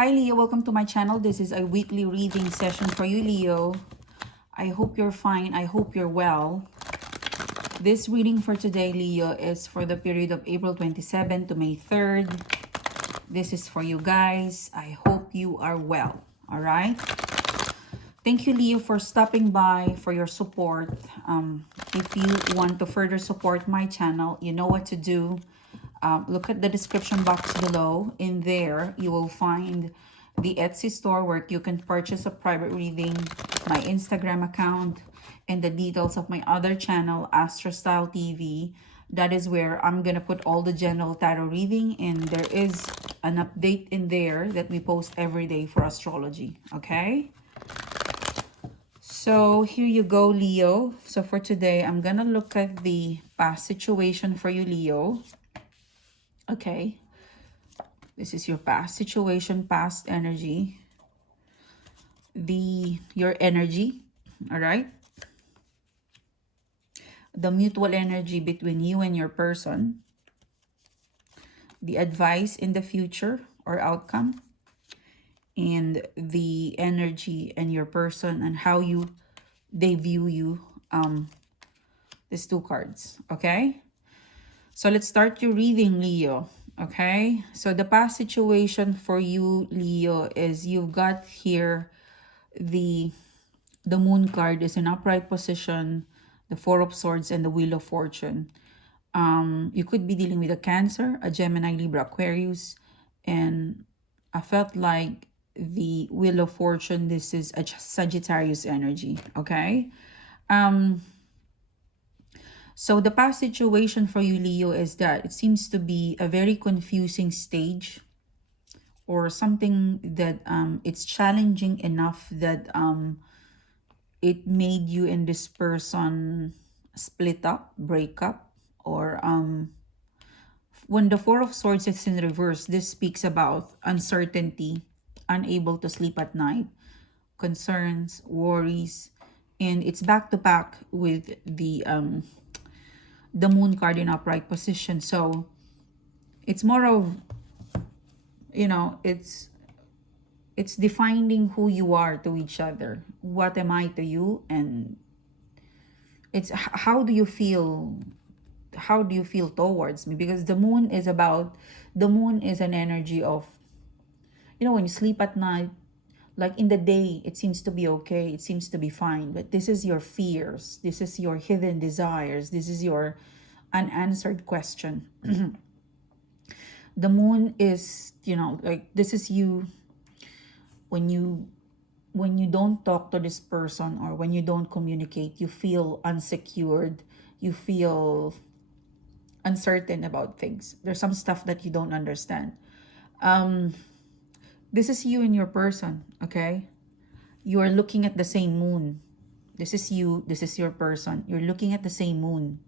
Hi Leo, welcome to my channel. This is a weekly reading session for you, Leo. I hope you're fine. I hope you're well. This reading for today, Leo, is for the period of April 27 to May 3rd. This is for you guys. I hope you are well. All right. Thank you, Leo, for stopping by, for your support. If you want to further support my channel, you know what to do. Look at the description box below. In there, you will find the Etsy store where you can purchase a private reading, my Instagram account, and the details of my other channel, Astro Style TV. That is where I'm going to put all the general tarot reading, and there is an update in there that we post every day for astrology, okay? So here you go, Leo. So for today, I'm going to look at the past situation for you, Leo. Okay, this is your past situation, past energy, your energy, all right? The mutual energy between you and your person, the advice in the future or outcome, and the energy and your person and how they view you. These two cards, okay? So let's start your reading, Leo. Okay, so the past situation for you, Leo, is you've got here the Moon card is in upright position, the Four of Swords, and the Wheel of Fortune. You could be dealing with a Cancer, a Gemini, Libra, Aquarius, and I felt like the Wheel of Fortune, this is a Sagittarius energy, okay? So the past situation for you, Leo, is that it seems to be a very confusing stage or something that it's challenging enough that it made you and this person split up, break up, or when the Four of Swords is in reverse, this speaks about uncertainty, unable to sleep at night, concerns, worries, and it's back to back with the Moon card in upright position. So it's more of, you know, it's defining who you are to each other. What am I to you? And it's how do you feel towards me? Because the moon is an energy of, you know, when you sleep at night, like in the day, it seems to be okay, it seems to be fine, but this is your fears, this is your hidden desires, this is your unanswered question. The moon is, you know, like this is you when you don't talk to this person or when you don't communicate, you feel unsecured, you feel uncertain about things. There's some stuff that you don't understand. This is you and your person, okay? You are looking at the same moon. This is you, this is your person. You're looking at the same moon.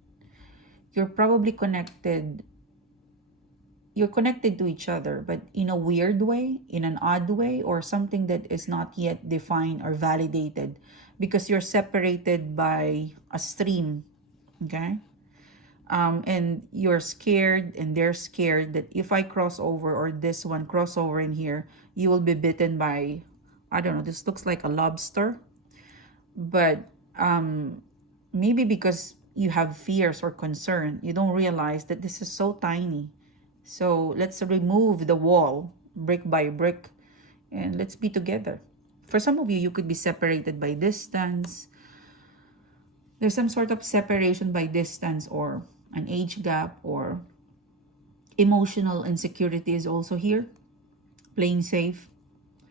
You're probably connected. You're connected to each other, but in a weird way, in an odd way, or something that is not yet defined or validated because you're separated by a stream, okay? And you're scared and they're scared that if I cross over or this one cross over in here, you will be bitten by, I don't know, this looks like a lobster. But maybe because you have fears or concern, you don't realize that this is so tiny. So let's remove the wall brick by brick and let's be together. For some of you, you could be separated by distance. There's some sort of separation by distance or an age gap, or emotional insecurity is also here. Playing safe,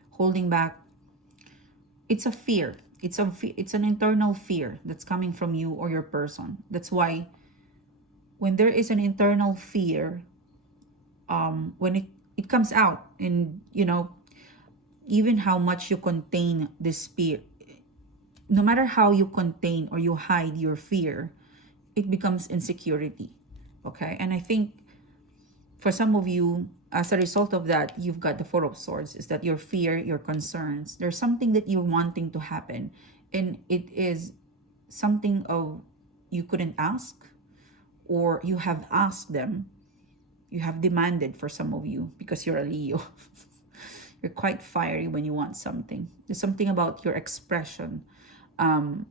holding back. It's a fear. It's an internal fear that's coming from you or your person. That's why when there is an internal fear, when it comes out, and you know, even how much you contain this fear, no matter how you contain or you hide your fear, it becomes insecurity, okay? And I think for some of you, as a result of that, you've got the Four of Swords, is that your fear, your concerns, there's something that you're wanting to happen, and it is something of you couldn't ask, or you have asked them, you have demanded for some of you because you're a Leo. You're quite fiery when you want something. There's something about your expression um,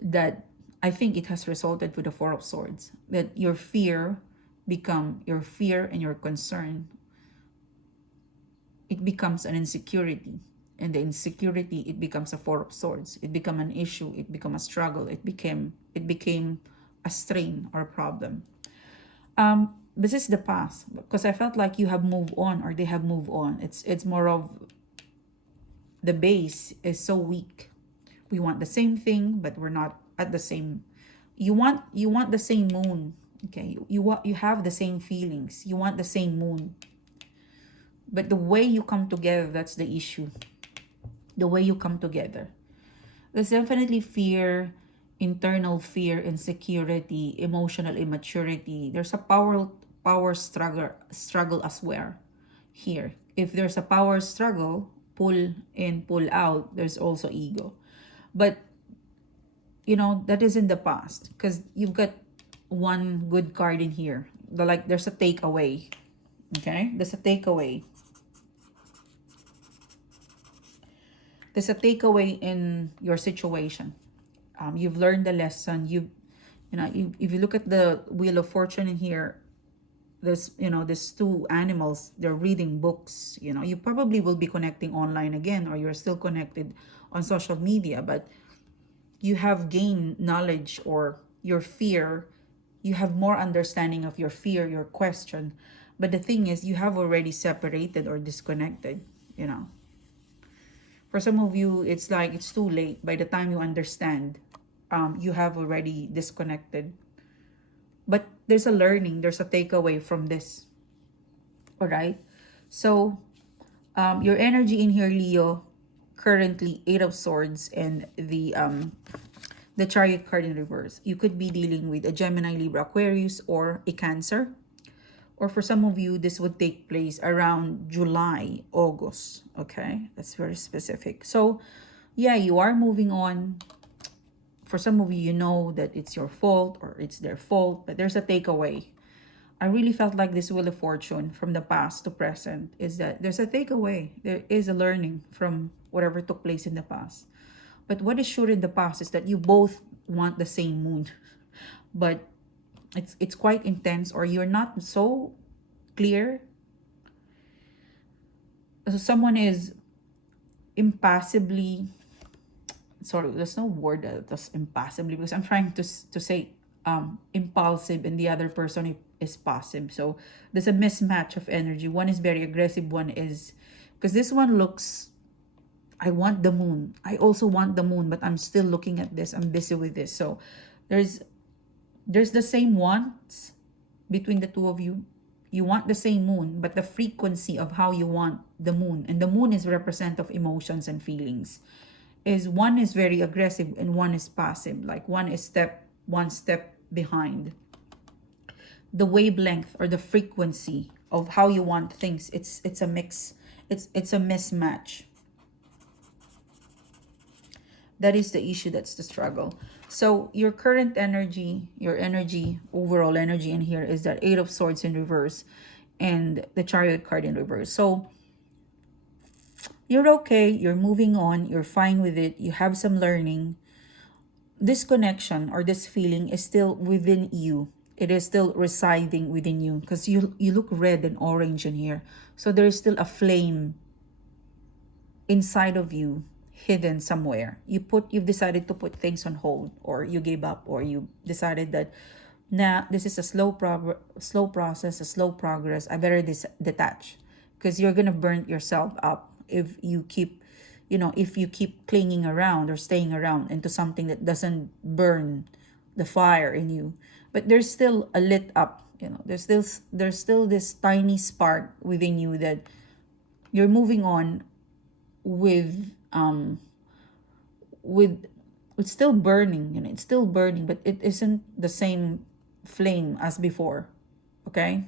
that I think it has resulted with the Four of Swords. That your fear and your concern, it becomes an insecurity. And the insecurity, it becomes a Four of Swords. It become an issue. It become a struggle. It became a strain or a problem. This is the past, because I felt like you have moved on, or they have moved on. It's more of the base is so weak. We want the same thing, but we're not at the same. You want the same moon. Okay, you have the same feelings. You want the same moon. But the way you come together, that's the issue. The way you come together. There's definitely fear, internal fear, insecurity, emotional immaturity. There's a power struggle as well here. If there's a power struggle, pull in, pull out, there's also ego. But you know, that is in the past, because you've got one good card in here. There's a takeaway. Okay, there's a takeaway. There's a takeaway in your situation. You've learned the lesson. If you look at the Wheel of Fortune in here, there's two animals. They're reading books. You probably will be connecting online again, or you're still connected on social media, but you have gained knowledge, or your fear. You have more understanding of your fear, your question. But the thing is, you have already separated or disconnected. For some of you, it's like it's too late. By the time you understand, you have already disconnected. But there's a learning, there's a takeaway from this. All right. So your energy in here, Leo, currently 8 of Swords and the Chariot card in reverse. You could be dealing with a Gemini, Libra, Aquarius, or a Cancer. Or for some of you, this would take place around July, August. Okay, that's very specific. So yeah, you are moving on. For some of you, you know that it's your fault or it's their fault, but there's a takeaway. I really felt like this Wheel of Fortune from the past to present is that there's a takeaway. There is a learning from whatever took place in the past. But what is sure in the past is that you both want the same moon. But it's quite intense, or you're not so clear. So someone is impassively, sorry, there's no word that's impassively, because I'm trying to say impulsive, and the other person is passive. So there's a mismatch of energy. One is very aggressive, one is, because this one looks, I want the moon. I also want the moon, but I'm still looking at this. I'm busy with this. So there's the same wants between the two of you. You want the same moon, but the frequency of how you want the moon, and the moon is representative of emotions and feelings, is one is very aggressive and one is passive. Like one step behind. The wavelength or the frequency of how you want things, it's a mix. It's a mismatch. That is the issue. That's the struggle. So your current energy, overall energy in here is that 8 of Swords in reverse and the Chariot card in reverse. So you're okay. You're moving on. You're fine with it. You have some learning. This connection or this feeling is still within you. It is still residing within you, because you look red and orange in here. So there is still a flame inside of you, hidden somewhere. You've decided to put things on hold, or you gave up, or you decided that this is a slow process, a slow progress. I better detach, because you're gonna burn yourself up if you keep clinging around or staying around into something that doesn't burn the fire in you. But there's still a lit up, there's still this tiny spark within you that you're moving on with it's still burning, it's still burning, but it isn't the same flame as before. Okay,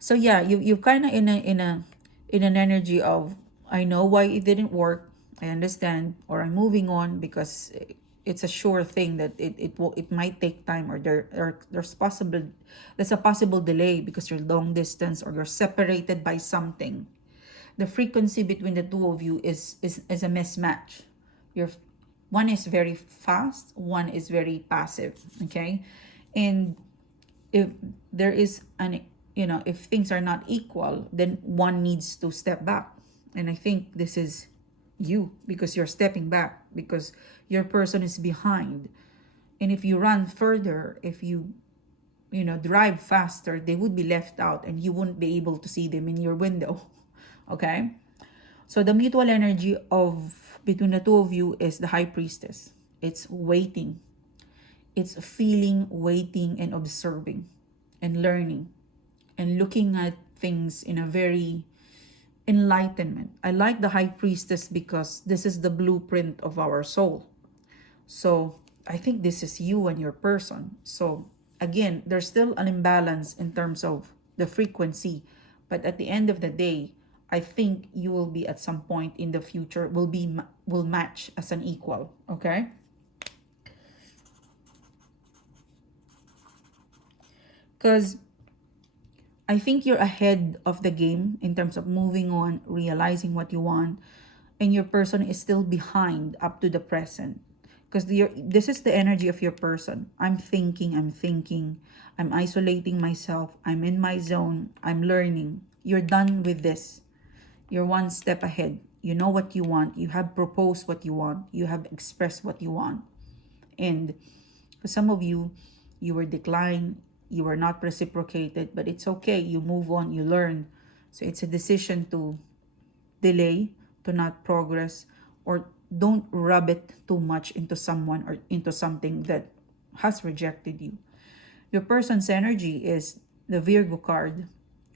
so yeah, you kind of in an energy of, I know why it didn't work, I understand, or I'm moving on, because it's a sure thing that it might take time, or there's a possible delay because you're long distance or you're separated by something. the frequency between the two of you is a mismatch. You're, one is very fast, one is very passive, okay? And if there is an, you know, if things are not equal, then one needs to step back. And I think this is you, because you're stepping back, because your person is behind. And if you run further, if you know, drive faster, they would be left out and you wouldn't be able to see them in your window. Okay? So the mutual energy of between the two of you is the High Priestess. It's waiting. It's feeling, waiting, and observing, and learning, and looking at things in a very enlightenment. I like the High Priestess because this is the blueprint of our soul. So I think this is you and your person. So again, there's still an imbalance in terms of the frequency, but at the end of the day, I think you will be at some point in the future will match as an equal, okay? Because I think you're ahead of the game in terms of moving on, realizing what you want, and your person is still behind up to the present. Because this is the energy of your person. I'm thinking, I'm isolating myself, I'm in my zone, I'm learning. You're done with this. You're one step ahead. You know what you want. You have proposed what you want. You have expressed what you want. And for some of you, you were declined, you were not reciprocated, but it's okay. You move on, you learn. So it's a decision to delay, to not progress, or don't rub it too much into someone or into something that has rejected you. Your person's energy is the Virgo card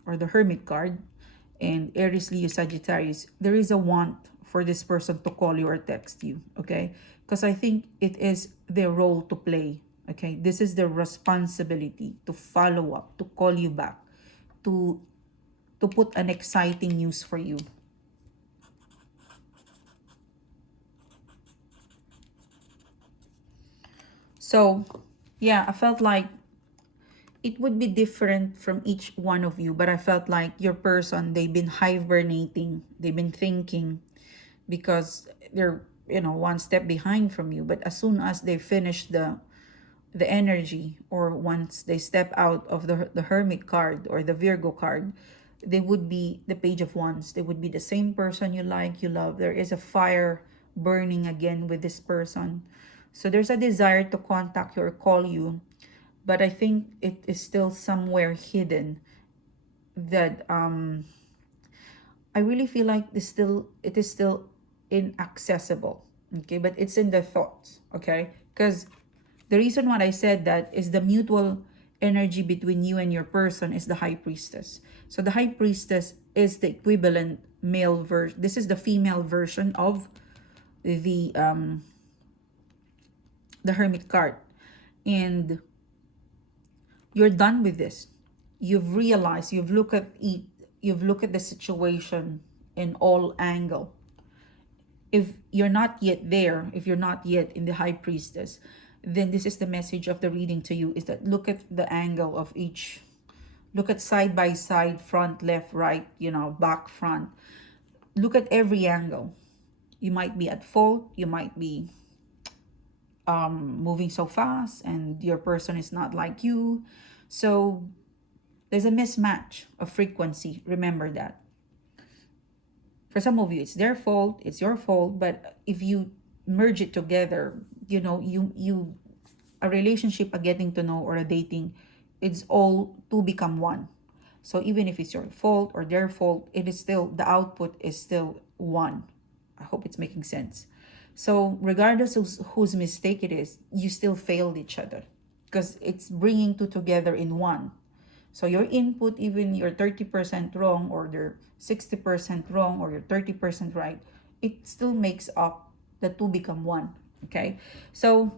or the Hermit card, and Aries, Leo, Sagittarius. There is a want for this person to call you or text you, okay? Because I think it is their role to play, okay? This is their responsibility to follow up, to call you back, to put an exciting news for you. So, yeah, I felt like it would be different from each one of you, but I felt like your person, they've been hibernating, they've been thinking, because they're, you know, one step behind from you. But as soon as they finish the energy, or once they step out of the Hermit card or the Virgo card, they would be the Page of Wands. They would be the same person you like, you love. There is a fire burning again with this person. So there's a desire to contact you or call you, but I think it is still somewhere hidden that I really feel like it is still inaccessible, okay? But it's in the thoughts, okay? Because the reason why I said that is the mutual energy between you and your person is the High Priestess. So the High Priestess is the equivalent male version. This is the female version of the Hermit card. And you're done with this. You've realized, you've looked at it, you've looked at the situation in all angle. If you're not yet there, if you're not yet in the High Priestess, then this is the message of the reading to you, is that look at the angle of each. Look at side by side, front, left, right, you know, back, front. Look at every angle. You might be at fault. You might be moving so fast and your person is not like you. So there's a mismatch of frequency. Remember that. For some of you, it's their fault, it's your fault, but if you merge it together, you know, you a relationship, a getting to know, or a dating, it's all to become one. So even if it's your fault or their fault, it is still, the output is still one. I hope it's making sense. So regardless of whose mistake it is, you still failed each other, because it's bringing two together in one. So your input, even you're 30% wrong, or they're 60% wrong, or you're 30% right, it still makes up, the two become one, okay? So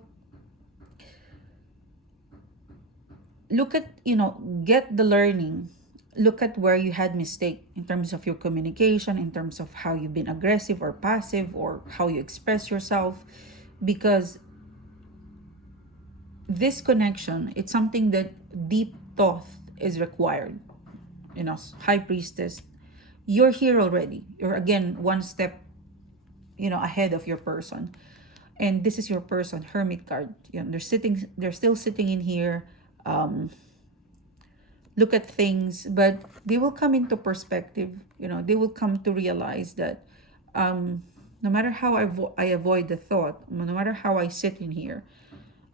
look at, you know, get the learning. Look at where you had mistake in terms of your communication, in terms of how you've been aggressive or passive, or how you express yourself, because this connection, it's something that deep thought is required. You know, High Priestess, You're here already. You're again one step, ahead of your person. And this is your person, Hermit card. They're still sitting in here, look at things, but they will come into perspective. They will come to realize that, no matter how I avoid the thought, no matter how I sit in here,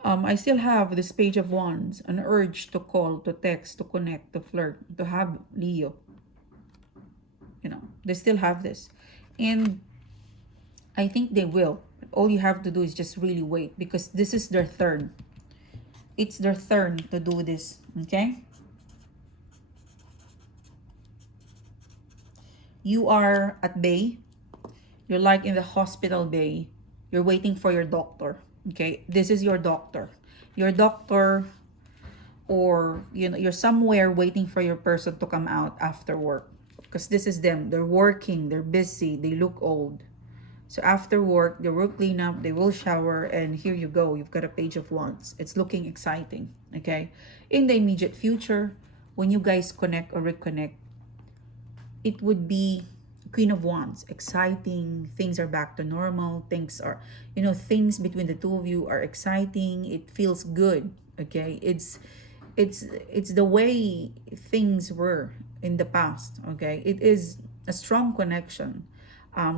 I still have this Page of Wands, an urge to call, to text, to connect, to flirt, to have Leo. They still have this. And I think they will. All you have to do is just really wait, because this is their turn. It's their turn to do this, okay? You are at bay. You're like in the hospital bay. You're waiting for your doctor, okay? This is your doctor. Your doctor, or you're somewhere waiting for your person to come out after work, because this is them. They're working, they're busy, they look old. So after work, they will clean up, they will shower, and here you go. You've got a Page of Wands. It's looking exciting, okay? In the immediate future, when you guys connect or reconnect, it would be Queen of Wands. Exciting. Things are back to normal. Things are, things between the two of you are exciting. It feels good, okay? It's the way things were in the past, okay? It is a strong connection.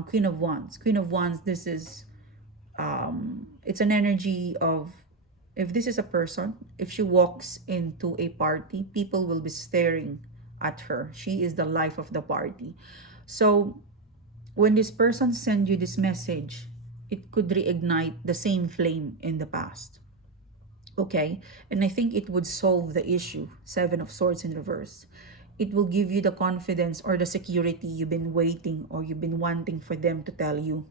Queen of Wands. Queen of Wands, this is, it's an energy of, if this is a person, if she walks into a party, people will be staring at her. She is the life of the party. So when this person sends you this message, it could reignite the same flame in the past. Okay? And I think it would solve the issue. Seven of Swords in reverse. It will give you the confidence or the security you've been waiting or you've been wanting for them to tell you.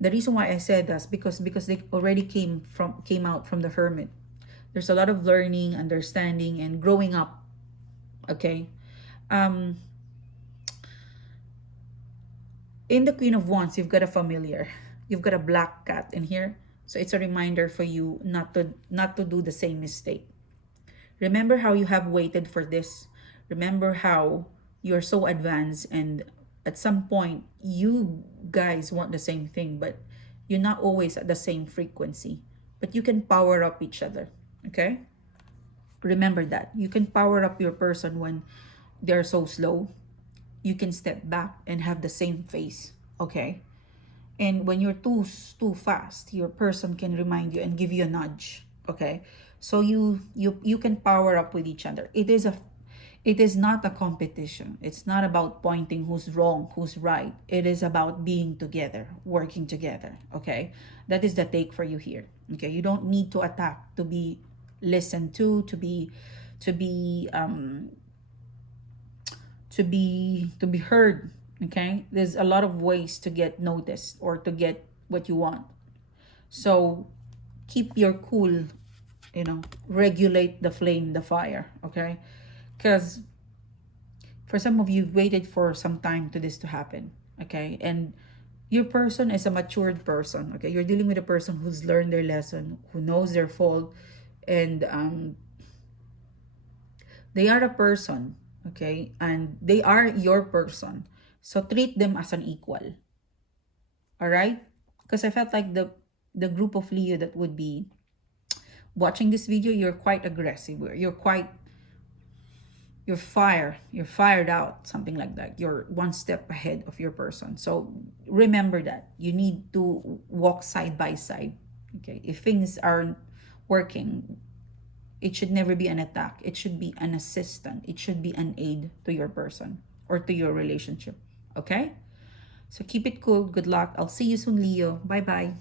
The reason why I said that is because they already came out from the Hermit. There's a lot of learning, understanding, and growing up. Okay? In the Queen of Wands, you've got a familiar. You've got a black cat in here. So it's a reminder for you not to do the same mistake. Remember how you have waited for this. Remember how you're so advanced, and at some point you guys want the same thing, but you're not always at the same frequency. But you can power up each other, okay? Remember that. You can power up your person when they're so slow. You can step back and have the same face, okay? And when you're too fast, your person can remind you and give you a nudge, okay? So you can power up with each other. It is not a competition. It's not about pointing who's wrong, who's right. It is about being together, working together, okay? That is the take for you here, okay? You don't need to attack to be listened to be heard, okay? There's a lot of ways to get noticed or to get what you want. So keep your cool, regulate the flame, the fire, okay? Because for some of you, waited for some time to this to happen, okay? And your person is a matured person, okay? You're dealing with a person who's learned their lesson, who knows their fault, and they are a person, okay? And they are your person. So treat them as an equal, all right? Because I felt like the group of Leo that would be watching this video, you're quite aggressive. You're fired out, something like that. You're one step ahead of your person. So remember that you need to walk side by side, okay? If things aren't working, it should never be an attack. It should be an assistant. It should be an aid to your person or to your relationship, okay? So keep it cool. Good luck. I'll see you soon, Leo. Bye bye.